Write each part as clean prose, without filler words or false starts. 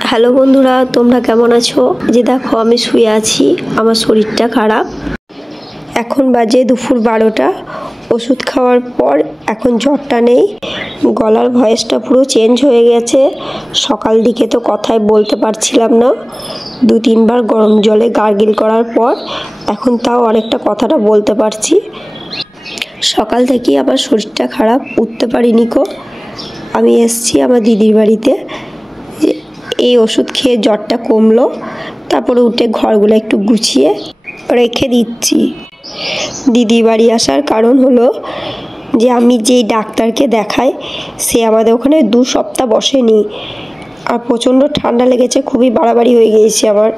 Hello বন্ধুরা, তোমরা কেমন আছো? যে দেখো আমি শুয়ে আছি, আমার শরীরটা খারাপ। এখন বাজে দুপুর 12টা। ওষুধ খাওয়ার পর এখন জ্বরটা নেই, গলার ভয়েসটা পুরো চেঞ্জ হয়ে গেছে। সকাল দিকে তো কথাই বলতে পারছিলাম না, 2-3 বার গরম জলে গার্গিল করার পর এখন তাও অনেকটা কথাটা বলতে পারছি। সকাল থেকেই আমার শরীরটা খারাপ, উঠতে পারিনি কো। আমি এসছি আমার দিদির বাড়িতে, এই ওষুধ খেয়ে জ্বরটা কমলো, তারপরে উঠে ঘরগুলো একটু গুছিয়ে রেখে দিচ্ছি। দিদি বাড়ি আসার কারণ হলো যে আমি যেই ডাক্তারকে দেখাই সে আমাদের ওখানে 2 সপ্তাহ বসেনি, আর প্রচণ্ড ঠান্ডা লেগেছে, খুবই বাড়াবাড়ি হয়ে গিয়েছে, আমার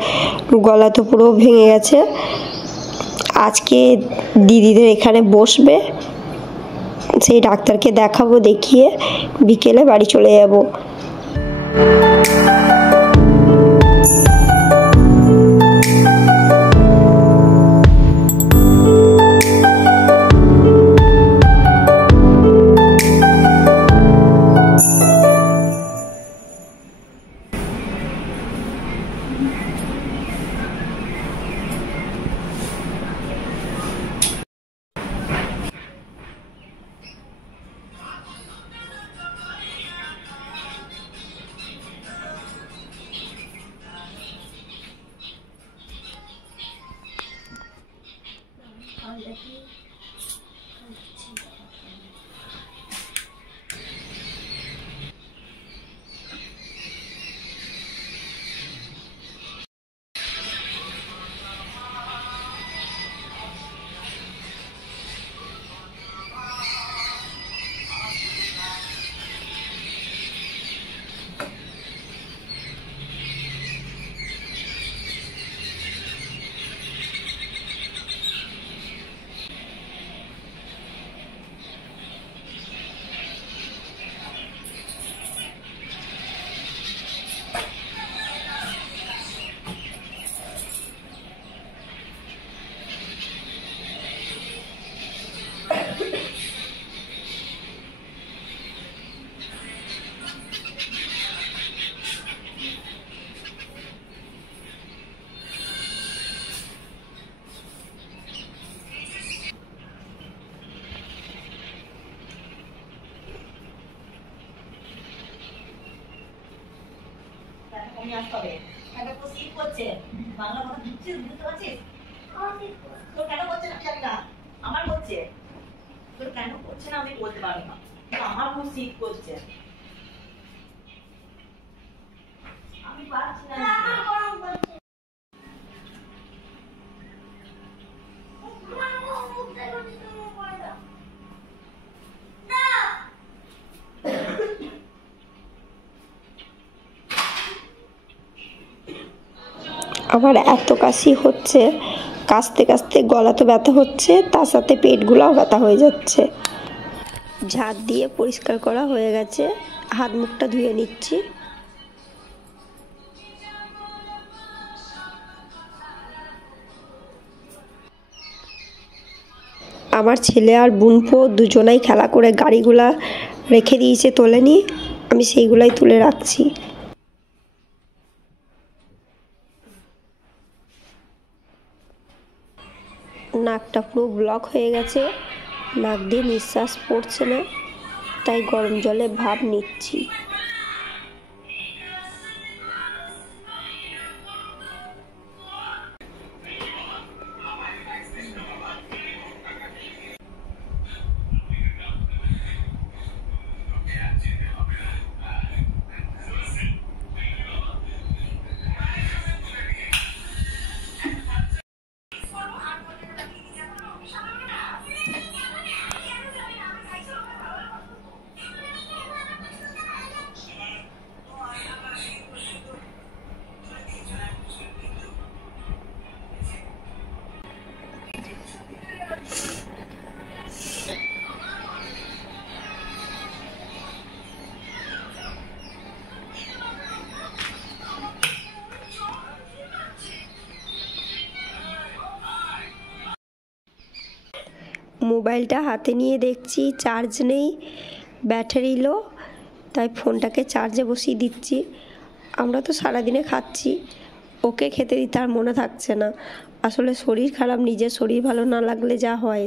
গলা তো পুরো ভেঙে গেছে। আজকে দিদিদের এখানে বসবে, সেই ডাক্তারকে দেখাবো, দেখিয়ে বিকেলে বাড়ি চলে যাব। বাংলা কথা বুঝছিস, বুঝতে পারছিস? তোর কেন করছে না জানি না, আমার করছে। তোর কেন করছে না আমি বলতে পারবো না, আমার খুব শীত করছে, আমি পারছি না। আমার এত কাশি হচ্ছে, কাশতে কাশতে গলা তো ব্যথা হচ্ছে, তার সাথে পেটগুলোও ব্যথা হয়ে যাচ্ছে। ঝাড় দিয়ে পরিষ্কার করা হয়ে গেছে, হাত মুখটা ধুয়ে নিচ্ছি। আমার ছেলে আর বোনপো দুজনাই খেলা করে গাড়িগুলা রেখে দিয়েছে, তোলেনি, আমি সেইগুলাই তুলে রাখছি। নাকটা পুরো ব্লক হয়ে গেছে, নাক দিয়ে নিঃশ্বাস পড়ছে না, তাই গরম জলে ভাপ নিচ্ছি। মোবাইলটা হাতে নিয়ে দেখছি চার্জ নেই, ব্যাটারি লো, তাই ফোনটাকে চার্জে বসিয়ে দিচ্ছি। আমরা তো সারাদিনে খাচ্ছি, ওকে খেতে দিতে আর মনে থাকছে না। আসলে শরীর খারাপ, নিজের শরীর ভালো না লাগলে যা হয়